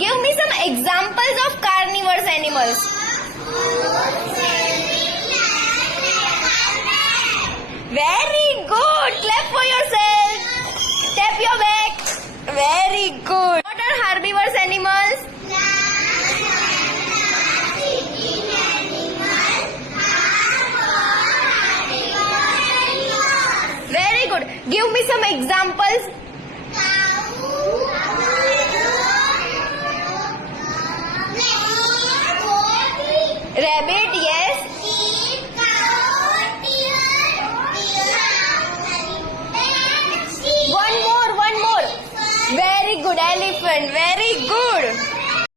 Give me some examples of carnivorous animals. Very good. Clap for yourself. Tap your back. Very good. What are herbivorous animals? Very good. Give me some examples. Rabbit, yes. One more. Very good. Elephant, very good.